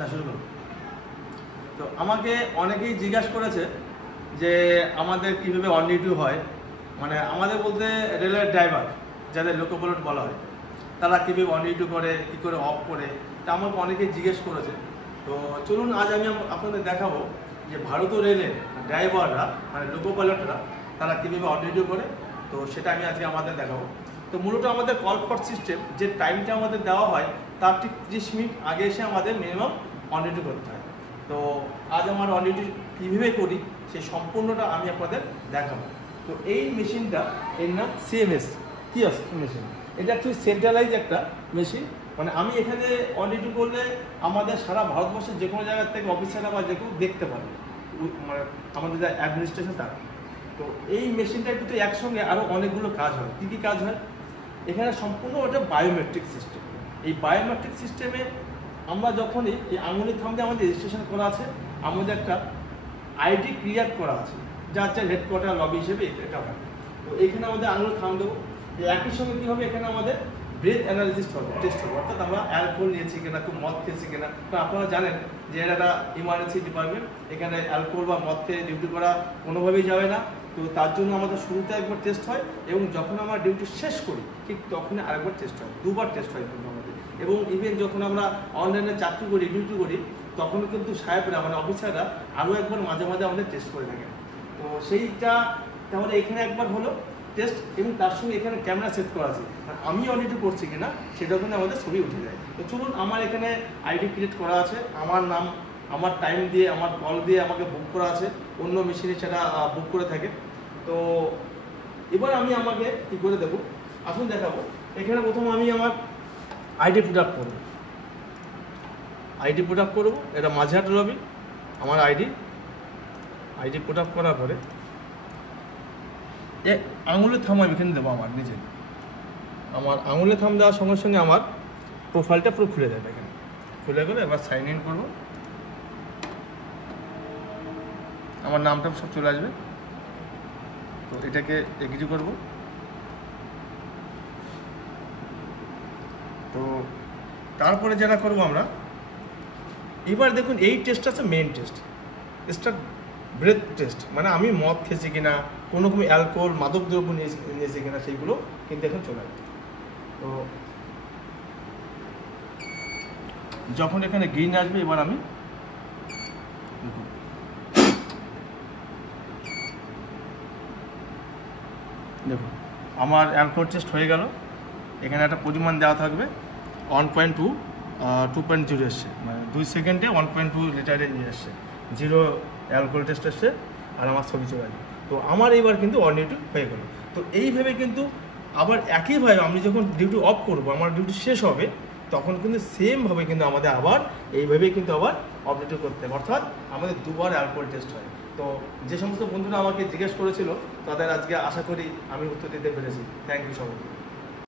না শুরু করুন। তো আমাকে অনেকেই জিজ্ঞাসা করেছে যে আমাদের কীভাবে অন ডিউটি হয়, মানে আমাদের বলতে রেলের ড্রাইভার যাদের লোকো পাইলট বলা হয় তারা কীভাবে অন ডিউটি করে, কী করে অফ করে, তা আমাকে অনেকেই জিজ্ঞেস করেছে। তো চলুন আজ আমি আপনাদের দেখাবো যে ভারতীয় রেলের ড্রাইভাররা মানে লোকো পাইলটরা তারা কীভাবে অন ডিউটি করে। তো সেটা আমি আজকে আমাদের দেখাবো। তো মূলত আমাদের কল ফর সিস্টেম যে টাইমটা আমাদের দেওয়া হয় তার ঠিক 30 মিনিট আগে এসে আমাদের মিনিমাম অন ডিউটি করতে হয়। তো আজ আমার অন ডিউটি কীভাবে করি সেই সম্পূর্ণটা আমি আপনাদের দেখাবো। তো এই মেশিনটা এর নাম সিএমএস কি আছে মেশিন, এটা অ্যাকচুয়ালি সেন্ট্রালাইজ একটা মেশিন। মানে আমি এখানে অন ডিউটি করলে আমাদের সারা ভারতবর্ষের যে কোনো জায়গার থেকে অফিসাররা বা যে কেউ দেখতে পারে, মানে আমাদের যা অ্যাডমিনিস্ট্রেশন তার। তো এই মেশিনটার ভিতরে একসঙ্গে আরও অনেকগুলো কাজ হয়। কী কী কাজ হয় এখানে সম্পূর্ণ ওটা বায়োমেট্রিক সিস্টেম। এই বায়োমেট্রিক সিস্টেমে আমরা যখনই এই আঙুলের থাম্বে আমাদের রেজিস্ট্রেশন করা আছে, আমাদের একটা আইডি ক্রিয়েট করা আছে যার যার হেডকোয়ার্টার লবি হিসেবে এটা হয়। তো এখানে আমাদের আঙুলের থাম দেবো। একই সঙ্গে কী হবে, এখানে আমাদের ব্রেথ অ্যানালিসিস হবে, টেস্ট হবে, অর্থাৎ আমরা অ্যালকোহল নিয়েছি কিনা, কেউ মদ খেয়েছি কিনা। তো আপনারা জানেন যে এটা একটা ইমার্জেন্সি ডিপার্টমেন্ট, এখানে অ্যালকোহল বা মদ খেয়ে ডিউটি করা কোনোভাবেই যাবে না। তো তার জন্য আমাদের শুরুতে একবার টেস্ট হয় এবং যখন আমরা ডিউটি শেষ করি ঠিক তখনই আরেকবার টেস্ট হয়, দুবার টেস্ট হয় কিন্তু আমাদের। এবং ইভেন যখন আমরা অনলাইনে চাকরি করি, ডিউটি করি, তখন কিন্তু সাহেবরা মানে অফিসাররা আরও একবার মাঝে মাঝে আমাদের টেস্ট করে থাকেন। তো সেইটা তাহলে এখানে একবার হলো টেস্ট এবং তার সঙ্গে এখানে ক্যামেরা সেট করা আছে, আমি অন ডিউটি করছি কিনা সেটা কিন্তু আমাদের ছবি উঠে যায়। তো চলুন, আমার এখানে আইডি ক্রিয়েট করা আছে, আমার নাম, আমার টাইম দিয়ে, আমার কল দিয়ে আমাকে বুক করা আছে, অন্য মেশিনে সেটা বুক করে থাকে। তো এবার আমি আমাকে কী করে দেবো আসুন দেখাবো। এখানে প্রথম আমি আমার আইডি পুট আপ করবো, আইডি পুট আপ করবো, এটা মাঝহাট লবি। আমার আইডি পুট আপ করার পরে আঙুলের থাম আমি এখানে দেবো আমার নিজে। আমার আঙুলের থাম দেওয়ার সঙ্গে সঙ্গে আমার প্রোফাইলটা পুরো খুলে যাবে। এখানে খুলে গেলে এবার সাইন ইন করবো, আমার নামটা সব চলে আসবে। তো এটাকে এগ্রি করব। তো তারপরে যেটা করবো আমরা এবার দেখুন এই টেস্টটা আছে main test, start breath test, মানে আমি মদ খেয়েছি কিনা, কোনো রকম অ্যালকোহল মাদক দ্রব্য নিয়েছি কিনা সেইগুলো কিন্তু এখন চলে আসবে। তো যখন এখানে গ্রিন আসবে এবার আমি দেখুন আমার অ্যালকোহল টেস্ট হয়ে গেল। এখানে একটা পরিমাণ দেওয়া থাকবে 1.2 2.0 এসছে, মানে 2 সেকেন্ডে 1.2 লিটারে নিয়ে আসছে, 0 অ্যালকোহল টেস্ট এসছে আর আমার ছবি চলে আসবে। তো আমার এইবার কিন্তু অন ডিউটি হয়ে গেল। তো এইভাবে কিন্তু আবার একইভাবে আমি যখন ডিউটি অফ করবো, আমার ডিউটি শেষ হবে, তখন কিন্তু সেমভাবে কিন্তু আমাদের আবার এইভাবেই কিন্তু আবার অফ ডিউটি করতে হবে, অর্থাৎ আমাদের দুবার অ্যালকোহল টেস্ট হয়। তো যে সমস্ত বন্ধুরা আমাকে জিজ্ঞেস করেছিল তাদের আজকে আশা করি আমি উত্তর দিতে পেরেছি। থ্যাংক ইউ সবাইকে।